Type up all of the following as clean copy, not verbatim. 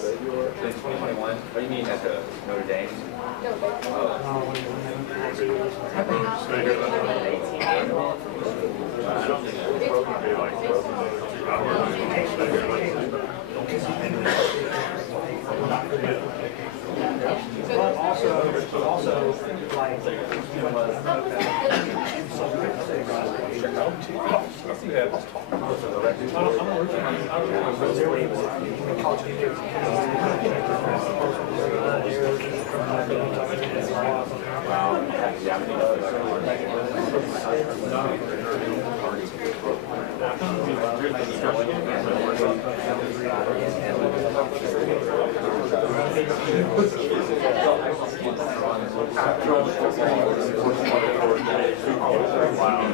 In 2021? What do you mean at the Notre Dame? But also, like, wow.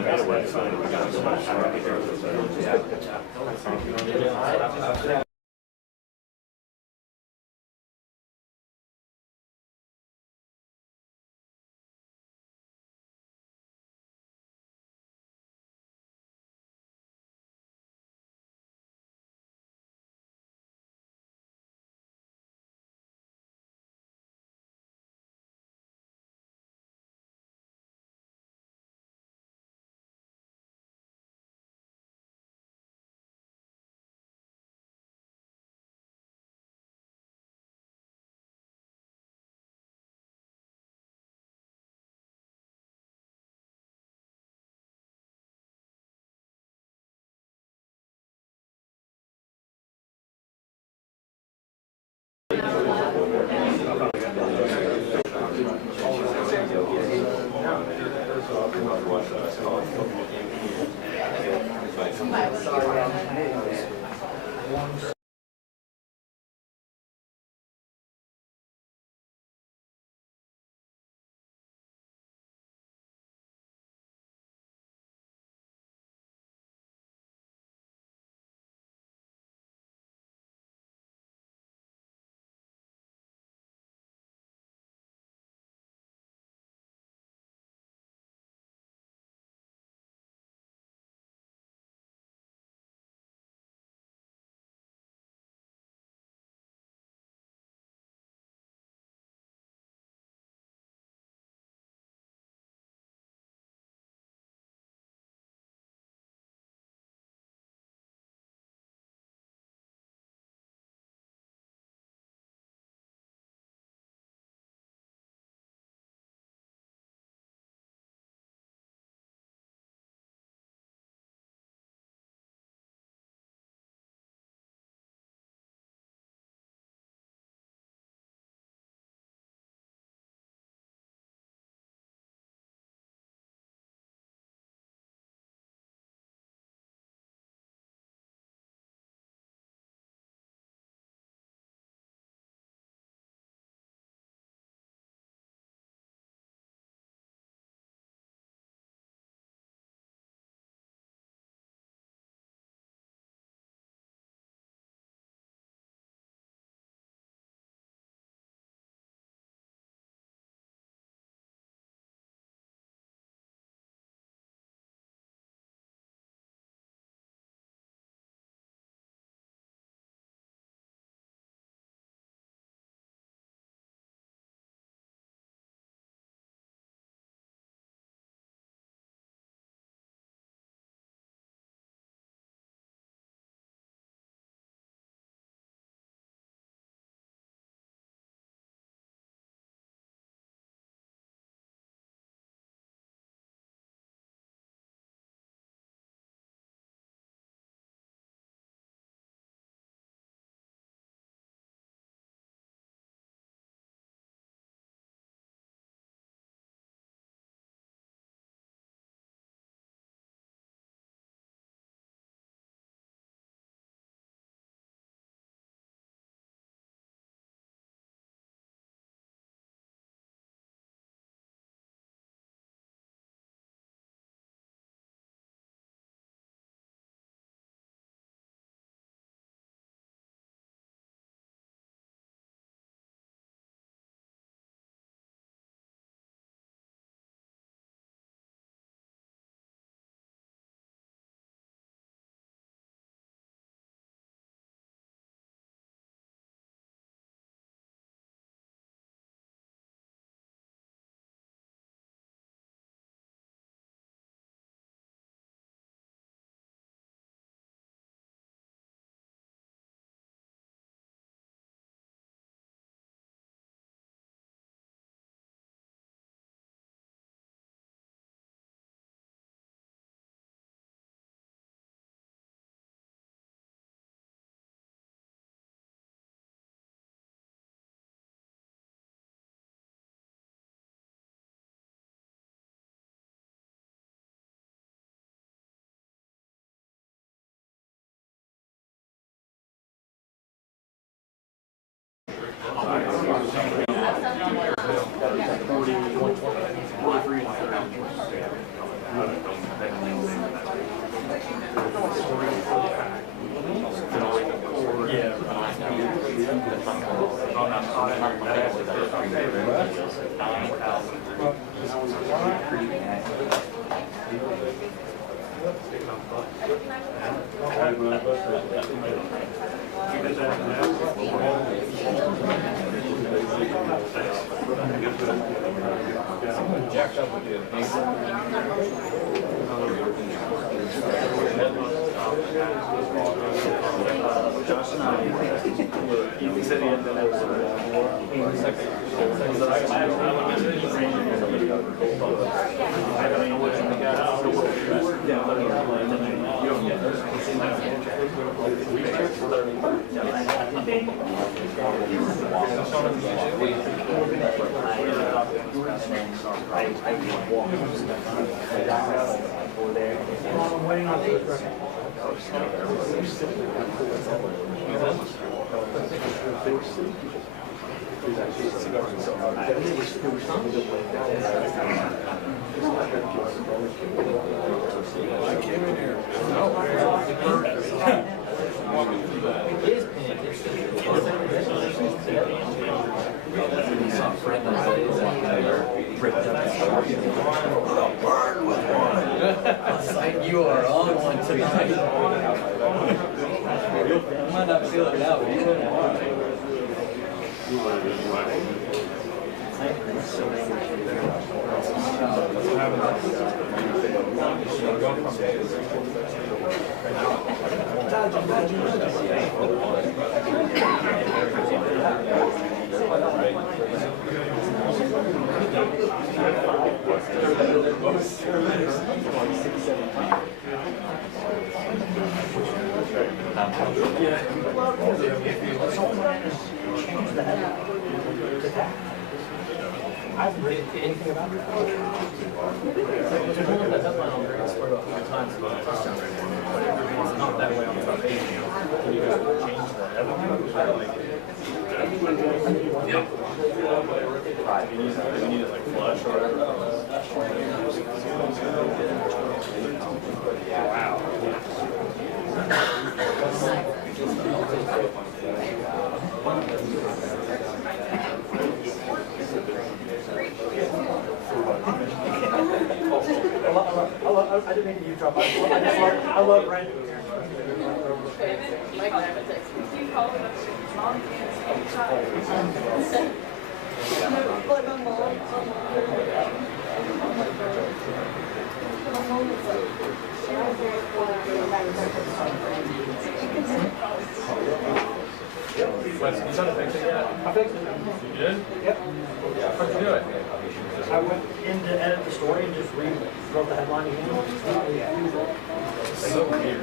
Jacked up with you. He said he had done I'm waiting on this record. You are on one tonight. You might not feel it now, but you I've read anything about it. Not that way on the page. Can you guys change that? You need it like flush or wow. I didn't mean to you drop. I love Brandon. You trying to fix it yet? I fixed it. You did? Yep. How'd you do it? I went in to edit the story and just wrote the headline again. So weird.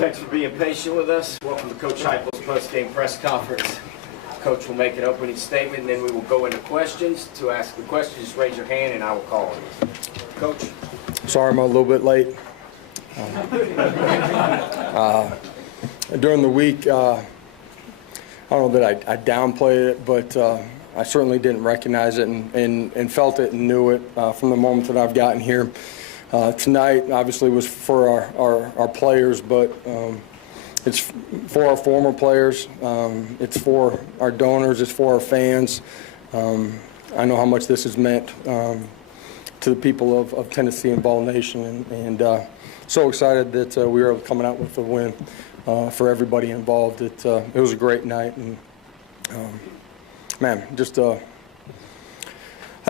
Thanks for being patient with us. Welcome to Coach Heupel's post-game press conference. Coach will make an opening statement, and then we will go into questions. To ask the question, just raise your hand, and I will call on you. Coach. Sorry I'm a little bit late. During the week, I don't know that I downplayed it, but I certainly didn't recognize it and felt it and knew it from the moment that I've gotten here. Tonight, obviously, was for our players, but it's for our former players. It's for our donors. It's for our fans. I know how much this has meant to the people of Tennessee and Vol Nation, and so excited that we were able to come out with a win for everybody involved. It was a great night, and man, just I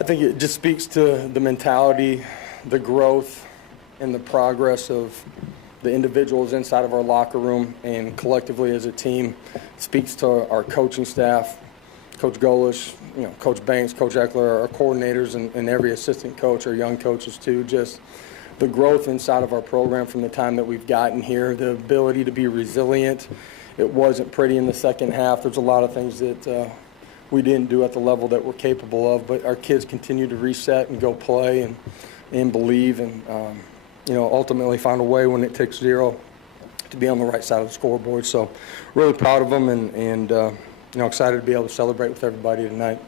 think it just speaks to the mentality, the growth, and the progress of the individuals inside of our locker room and collectively as a team. It speaks to our coaching staff, Coach Golish, Coach Banks, Coach Eckler, our coordinators, and every assistant coach, our young coaches too. Just the growth inside of our program from the time that we've gotten here, the ability to be resilient. It wasn't pretty in the second half. There's a lot of things that we didn't do at the level that we're capable of, but our kids continue to reset and go play and believe and ultimately find a way when it takes zero to be on the right side of the scoreboard. So really proud of them and excited to be able to celebrate with everybody tonight.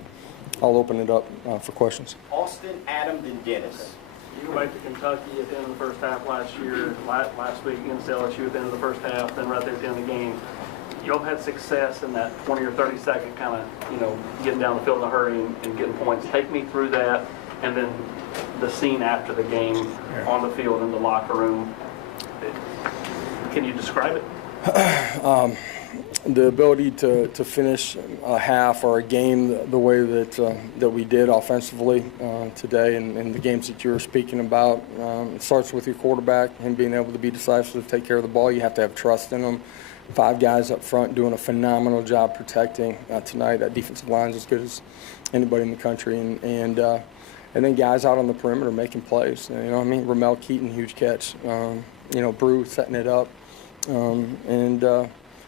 I'll open it up for questions. Austin, Adam, then Dennis. You went to Kentucky at the end of the first half last year, last week against LSU at the end of the first half, then right there at the end of the game. You all had success in that 20 or 30 second kind of, getting down the field in a hurry and getting points. Take me through that, and then the scene after the game on the field in the locker room. Can you describe it? The ability to finish a half or a game the way that we did offensively today and the games that you were speaking about. It starts with your quarterback, him being able to be decisive, take care of the ball. You have to have trust in him. 5 guys up front doing a phenomenal job protecting tonight. That defensive line is as good as anybody in the country. And then guys out on the perimeter making plays. Ramel Keaton, huge catch. Brew setting it up. How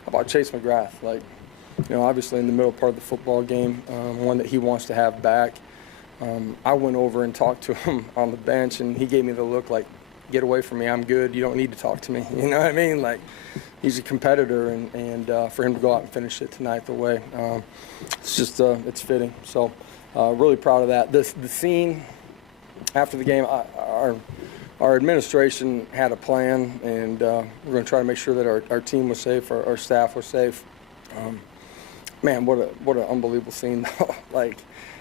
about Chase McGrath? Obviously in the middle part of the football game, one that he wants to have back. I went over and talked to him on the bench, and he gave me the look like, get away from me, I'm good, you don't need to talk to me. You know what I mean? He's a competitor, and for him to go out and finish it tonight the way, it's just, it's fitting. So really proud of that. The scene after the game, our administration had a plan, and we're going to try to make sure that our team was safe, our staff was safe. Man, what an unbelievable scene,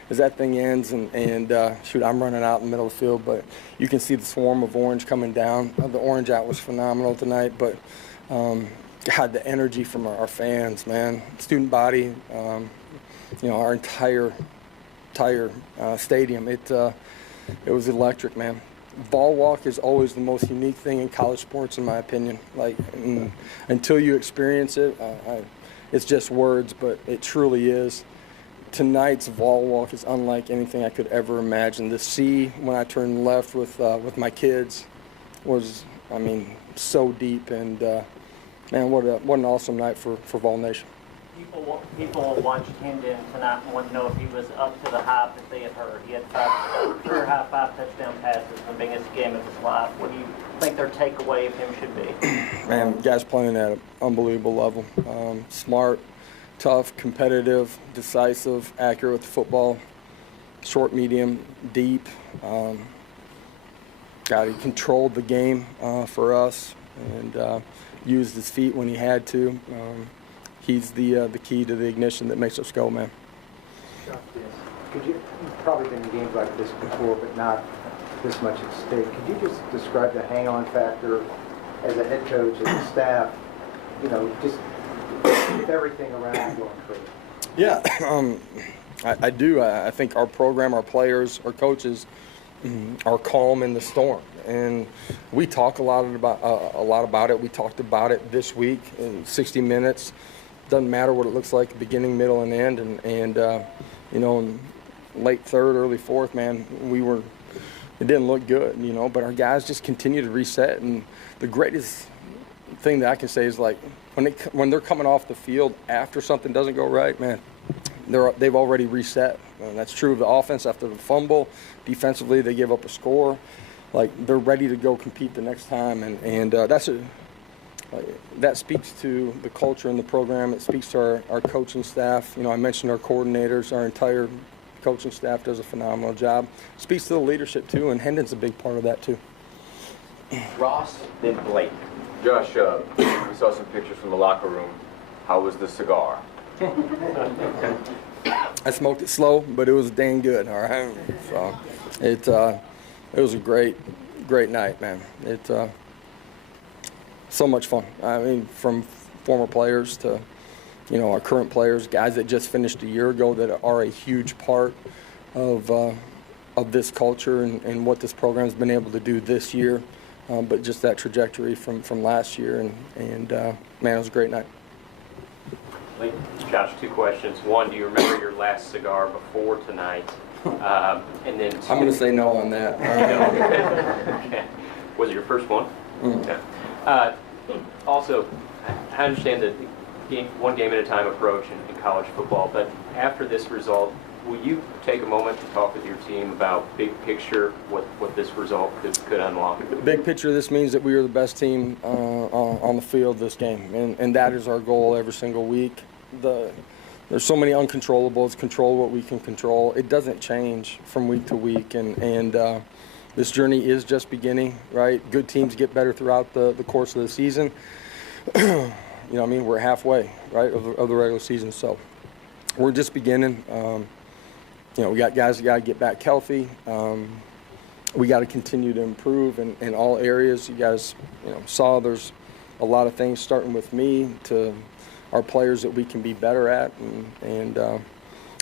as that thing ends, and shoot, I'm running out in the middle of the field, but you can see the swarm of orange coming down. The orange out was phenomenal tonight, but God, the energy from our fans, man, student body, our entire stadium, it was electric, man. Ball walk is always the most unique thing in college sports, in my opinion. Until you experience it, it's just words, but it truly is. Tonight's Vol walk is unlike anything I could ever imagine. The sea, when I turned left with my kids, was, so deep. And man, what an awesome night for Vol Nation. People watched Hendon tonight and want to know if he was up to the hype that they had heard. He had 5 touchdown passes, the biggest game of his life. What do you think their takeaway of him should be? Man, guys playing at an unbelievable level. Smart, tough, competitive, decisive, accurate with the football, short, medium, deep. He controlled the game for us and used his feet when he had to. He's the key to the ignition that makes us go, man. You've probably been in games like this before, but not this much at stake. Could you just describe the hang-on factor as a head coach, as a staff, just with everything around you going crazy? Yeah, I do. I think our program, our players, our coaches are calm in the storm. And we talk a lot about it. We talked about it this week in 60 minutes. Doesn't matter what it looks like, beginning, middle, and end. And in late third, early fourth, man, it didn't look good, but our guys just continue to reset. And the greatest thing that I can say is, like, when they're coming off the field after something doesn't go right, man, they've already reset. And that's true of the offense after the fumble. Defensively, they give up a score. Like, they're ready to go compete the next time, and that speaks to the culture in the program. It speaks to our coaching staff. You know, I mentioned our coordinators. Our entire coaching staff does a phenomenal job. It speaks to the leadership too, and Hendon's a big part of that too. Ross, then Blake. Josh, we saw some pictures from the locker room. How was the cigar? I smoked it slow, but it was dang good. All right, so it was a great night, man. So much fun. I mean, from former players to, you know, our current players, guys that just finished a year ago that are a huge part of this culture and what this program's been able to do this year. But just that trajectory from last year, and man, it was a great night. Josh, 2 questions. One, do you remember your last cigar before tonight? And then 2, I'm going to say no on that. Okay. Was it your first one? Mm. Okay. Also, I understand the one game at a time approach in college football, but after this result, will you take a moment to talk with your team about big picture, what this result could unlock? Big picture, this means that we are the best team on the field this game, and that is our goal every single week. There's so many uncontrollables. Control what we can control. It doesn't change from week to week, and this journey is just beginning, right? Good teams get better throughout the course of the season. You know what I mean? We're halfway, right, of the regular season, so we're just beginning. You know, we got guys that got to get back healthy. We got to continue to improve in all areas. You guys, you know, saw there's a lot of things starting with me to our players that we can be better at, and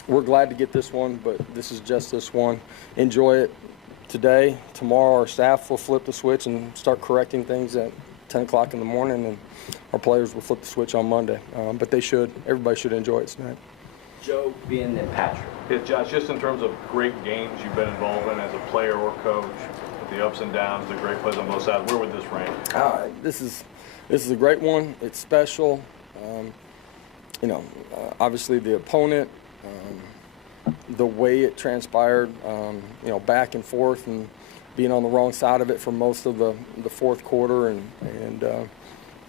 we're glad to get this one, but this is just this one. Enjoy it today. Tomorrow our staff will flip the switch and start correcting things at 10 o'clock in the morning, and our players will flip the switch on Monday. But everybody should enjoy it tonight. Joe, Ben, and Patrick. Yeah, Josh, just in terms of great games you've been involved in as a player or coach, the ups and downs, the great plays on both sides, where would this rank? This is a great one. It's special. You know, obviously the opponent, the way it transpired, you know, back and forth, and being on the wrong side of it for most of the fourth quarter, and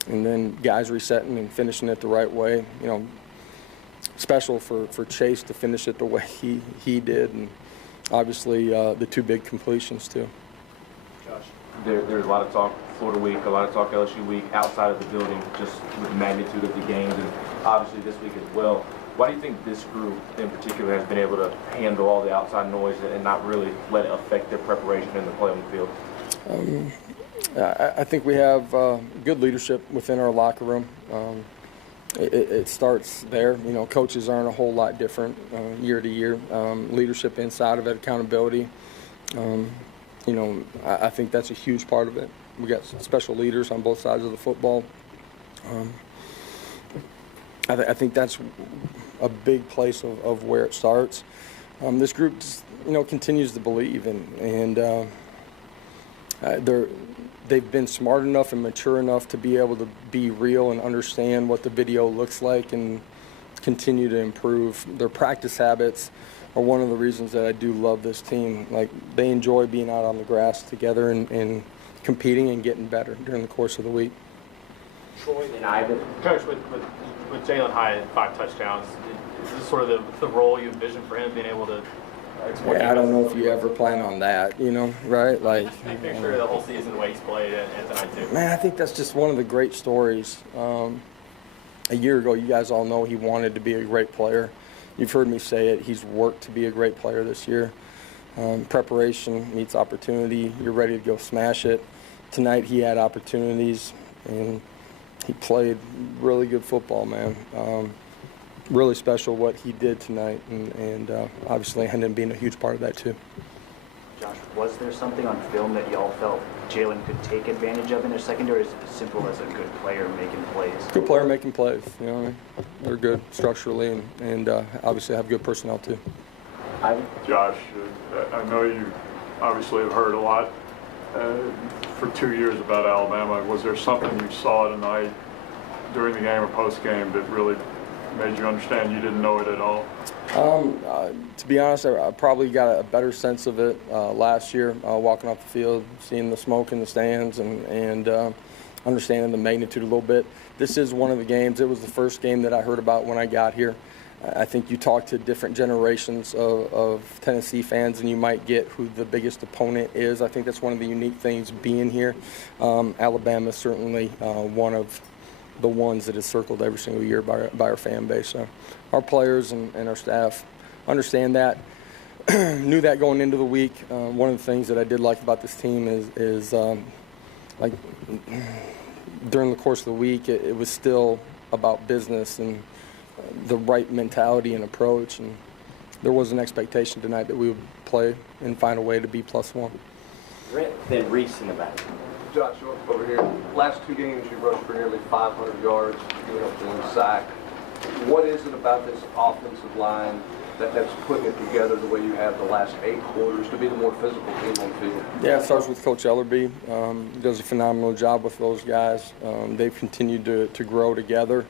then guys resetting and finishing it the right way. You know, special for Chase to finish it the way he did, and obviously the 2 big completions too. Josh, there's a lot of talk Florida week, a lot of talk LSU week outside of the building, just with the magnitude of the games, and obviously this week as well. Why do you think this group in particular has been able to handle all the outside noise and not really let it affect their preparation in the play on the field? I think we have good leadership within our locker room. It starts there. You know, coaches aren't a whole lot different year to year. Leadership inside of it, accountability. You know, I think that's a huge part of it. We got special leaders on both sides of the football. I think that's a big place of where it starts. This group, you know, continues to believe, and they've been smart enough and mature enough to be able to be real and understand what the video looks like and continue to improve. Their practice habits are one of the reasons that I do love this team. Like, they enjoy being out on the grass together and competing and getting better during the course of the week. Troy, and Ivan. Coach, with Jalen Hyatt and 5 touchdowns, is this sort of the role you envision for him being able to exploit? Yeah, I don't know if you ever plan on that, you know, right? Like, Big picture of the whole season, the way he's played, and tonight too. Man, I think that's just one of the great stories. A year ago, you guys all know he wanted to be a great player. You've heard me say it. He's worked to be a great player this year. Preparation meets opportunity. You're ready to go smash it. Tonight he had opportunities, and he played really good football, man. Really special what he did tonight, and obviously Hendon being a huge part of that too. Josh, was there something on film that y'all felt Jalen could take advantage of in their secondary, or is it as simple as a good player making plays? Good player making plays, you know what I mean? They're good structurally, and obviously have good personnel too. Ivan. Josh, I know you obviously have heard a lot for 2 years about Alabama. Was there something you saw tonight during the game or post game that really made you understand you didn't know it at all? To be honest, I probably got a better sense of it last year, walking off the field, seeing the smoke in the stands, and understanding the magnitude a little bit. This is one of the games. It was the first game that I heard about when I got here. I think you talk to different generations of Tennessee fans and you might get who the biggest opponent is. I think that's one of the unique things being here. Alabama is certainly one of the ones that is circled every single year by our fan base. So our players and our staff understand that, knew that going into the week. One of the things that I did like about this team is like during the course of the week, it was still about business and the right mentality and approach, and there was an expectation tonight that we would play and find a way to be +1. Then Reese in the back. Josh, over here. Last 2 games, you rushed for nearly 500 yards, giving up 1 sack. What is it about this offensive line that's putting it together the way you have the last 8 quarters to be the more physical team on the field? Yeah, it starts with Coach Ellerby. He does a phenomenal job with those guys. They've continued to grow together.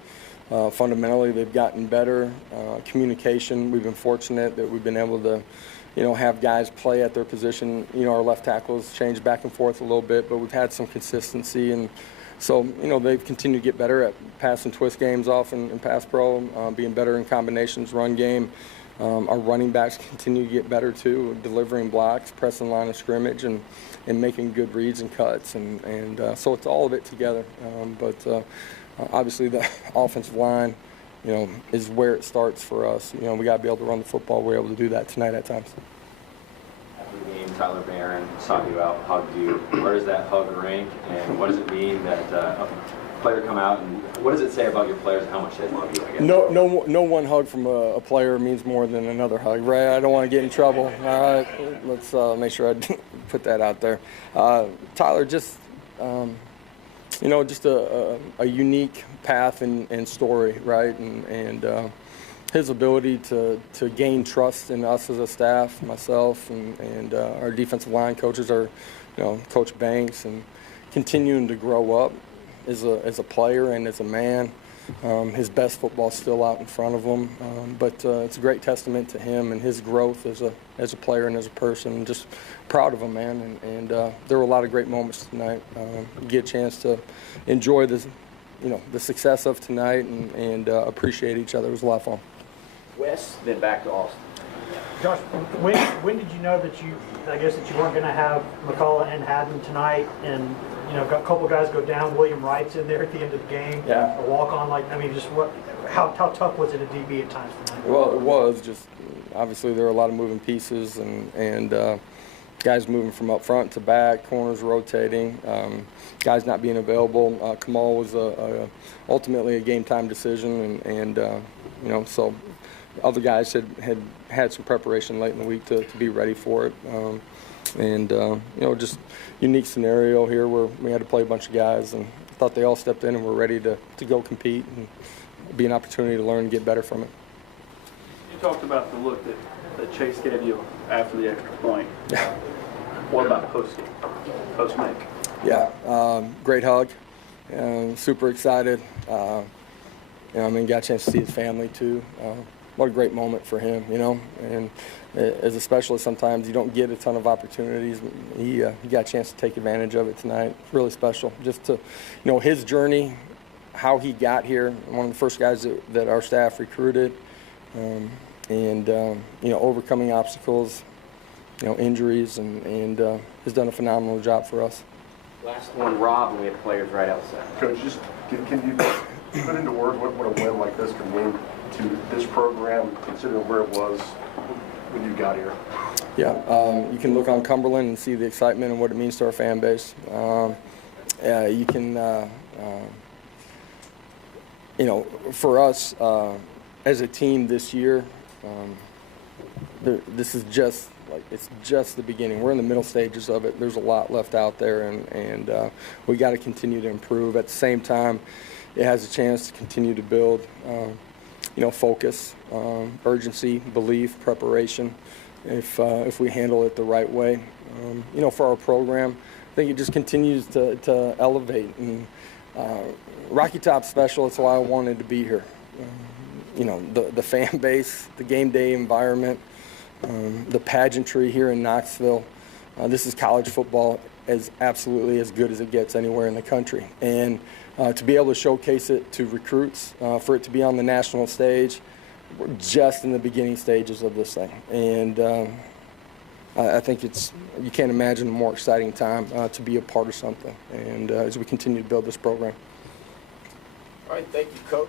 Fundamentally, they've gotten better. Communication, we've been fortunate that we've been able to, have guys play at their position. Our left tackles changed back and forth a little bit, but we've had some consistency. And so, they've continued to get better at pass and twist games off in pass pro, being better in combinations, run game. Our running backs continue to get better too, delivering blocks, pressing line of scrimmage, and making good reads and cuts. And so it's all of it together. But obviously the offensive line, is where it starts for us. We got to be able to run the football. We're able to do that tonight at times. After the game, Tyler Barron sought you out, hugged you. Where does that hug rank, and what does it mean that a player come out, and what does it say about your players and how much they love you, I guess? No one hug from a player means more than another hug, right? I don't want to get in trouble. All right, let's make sure I put that out there. Tyler, just just a unique path and story, right? And his ability to gain trust in us as a staff, myself, and our defensive line coaches are, Coach Banks, and continuing to grow up as a player and as a man. His best football is still out in front of him, but it's a great testament to him and his growth as a player and as a person. And just proud of him, man. And there were a lot of great moments tonight. You get a chance to enjoy this, the success of tonight and appreciate each other. It was a lot of fun. Wes, then back to Austin. Josh, when did you know that you weren't going to have McCullough and Haddon tonight, and got a couple guys go down. William Wright's in there at the end of the game. Yeah. A walk on, how tough was it at DB at times tonight? Well, it was just obviously there were a lot of moving pieces and guys moving from up front to back, corners rotating, guys not being available. Kamal was ultimately a game time decision, and so other guys had some preparation late in the week to be ready for it. Just unique scenario here where we had to play a bunch of guys, and I thought they all stepped in and were ready to go compete and be an opportunity to learn and get better from it. You talked about the look that Chase gave you after the extra point. What about post-make? Yeah, great hug. Super excited. Got a chance to see his family too. What a great moment for him, And as a specialist, sometimes you don't get a ton of opportunities. He got a chance to take advantage of it tonight. Really special. Just to, his journey, how he got here. One of the first guys that our staff recruited, overcoming obstacles, injuries, and has done a phenomenal job for us. Last one, Rob, and we have players right outside. Coach, just can you put into words what a win like this can mean to this program, considering where it was when you got here? Yeah, you can look on Cumberland and see the excitement and what it means to our fan base. You can, for us as a team this year, this is it's just the beginning. We're in the middle stages of it. There's a lot left out there, and we got to continue to improve. At the same time, it has a chance to continue to build, focus, urgency, belief, preparation, if we handle it the right way. For our program, think it just continues to elevate. And Rocky Top special. It's why I wanted to be here. You know, the fan base, the game day environment, the pageantry here in Knoxville. This is college football as absolutely as good as it gets anywhere in the country. And to be able to showcase it to recruits, for it to be on the national stage, we're just in the beginning stages of this thing. And I think you can't imagine a more exciting time to be a part of something. And as we continue to build this program. All right, thank you, Coach.